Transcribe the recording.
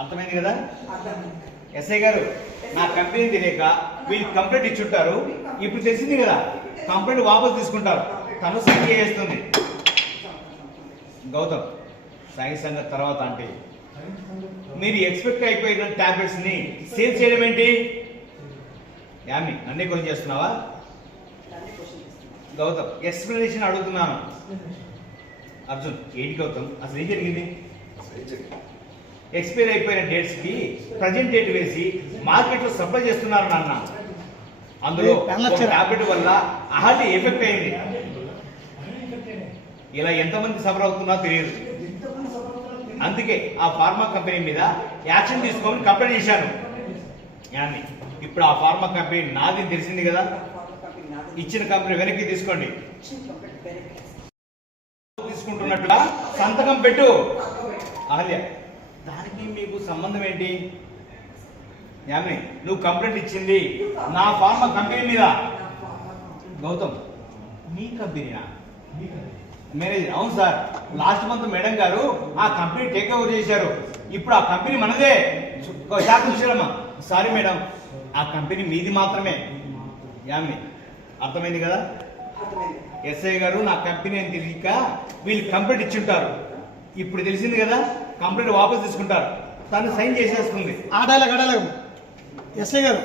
అర్థమైంది కదా? ఎస్ఐ గారు నా కంపెనీ తెలియక వీళ్ళు కంప్లైంట్ ఇచ్చుంటారు. ఇప్పుడు తెలిసింది కదా, కంప్లైంట్ వాపసు తీసుకుంటారు. తను సైన్ చేస్తుంది. గౌతమ్, సైన్ సంగతి తర్వాత అంటే మీరు ఎక్స్పెక్ట్ అయిపోయిన టాబ్లెట్స్ ని సేల్ చేయడం ఏంటి? యామి నన్నే క్వశ్చన్ చేస్తున్నావా? గౌతమ్ ఎక్స్ప్లెనేషన్ అడుగుతున్నాను. అర్జున్ ఏంటి గౌతమ్, అసలు ఏం జరిగింది? ఎక్స్పైర్ అయిపోయిన డేట్స్ కి ప్రజెంట్ డేట్ వేసి మార్కెట్ లో సప్లై చేస్తున్నారు నాన్న. అందులో టాబ్లెట్ వల్ల హార్ట్ ఎఫెక్ట్ అయింది. ఇలా ఎంతమంది సఫర్ అవుతున్నా తెలియదు. అందుకే ఆ ఫార్మా కంపెనీ మీద యాక్షన్ తీసుకోమని కంప్లైంట్ చేశాను. యాన్ని ఇప్పుడు ఆ ఫార్మా కంపెనీ నాది తెలిసింది కదా, ఇచ్చిన కంపెనీ వెనక్కి తీసుకోండి. తీసుకుంటున్నట్టుగా సంతకం పెట్టు. అహల్య, దానికి మీకు సంబంధం ఏంటి? యామిని, నువ్వు కంప్లైంట్ ఇచ్చింది నా ఫార్మా కంపెనీ మీద. గౌతమ్, నీ కంపెనీనా? మేనేజర్, అవును సార్, లాస్ట్ మంత్ మేడం గారు ఆ కంపెనీ టేక్ ఓవర్ చేశారు. ఇప్పుడు ఆ కంపెనీ మనదే. సారీ మేడం, ఆ కంపెనీ మీది మాత్రమే. యామిని, అర్థమైంది కదా? ఎస్ఐ గారు నా కంపెనీ అని తెలియక వీళ్ళు కంప్లైంట్ ఇచ్చుంటారు. ఇప్పుడు తెలిసింది కదా, కంప్లైంట్ వాపసు తీసుకుంటారు. తను సైన్ చేసేస్తుంది. ఆడాలి ఎస్ఐ గారు